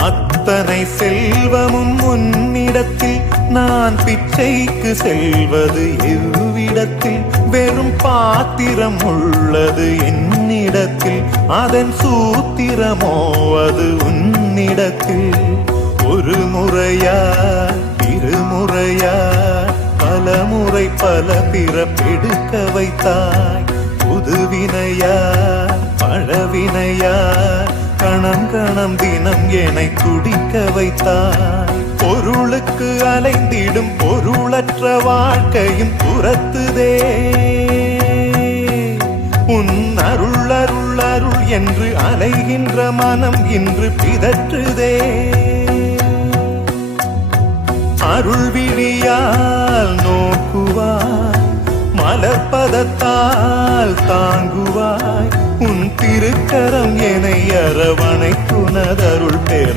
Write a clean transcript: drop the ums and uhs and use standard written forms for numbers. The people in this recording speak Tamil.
அத்தனை செல்வமும் உன்னிடத்தில் நான் பிச்சைக்கு செல்வது எவ்விடத்தில் வெறும் பாத்திரம் உள்ளது என்னிடத்தில் அதன் சூத்திரமோ அது உன்னிடத்தில் ஒரு முறையா இருமுறையா பல முறை பல பிறப்பெடுக்க வைத்தாய் புதுவினையா பழவினையா கணம் கணம் தினம் என்னை துடிக்க வைத்தாய் பொருளுக்கு அலைந்திடும் பொருளற்ற வாழ்க்கையும் துரத்துதே உன் அருள் அருள் அருள் என்று அலைகின்ற மனம் இன்று பிதற்றுதே அருள் விழியால் நோக்குவாய் மலர்பதத்தால் தாங்குவாய் உன் திருக்கரம் என்னை அரவணைக்குனதருள் பெற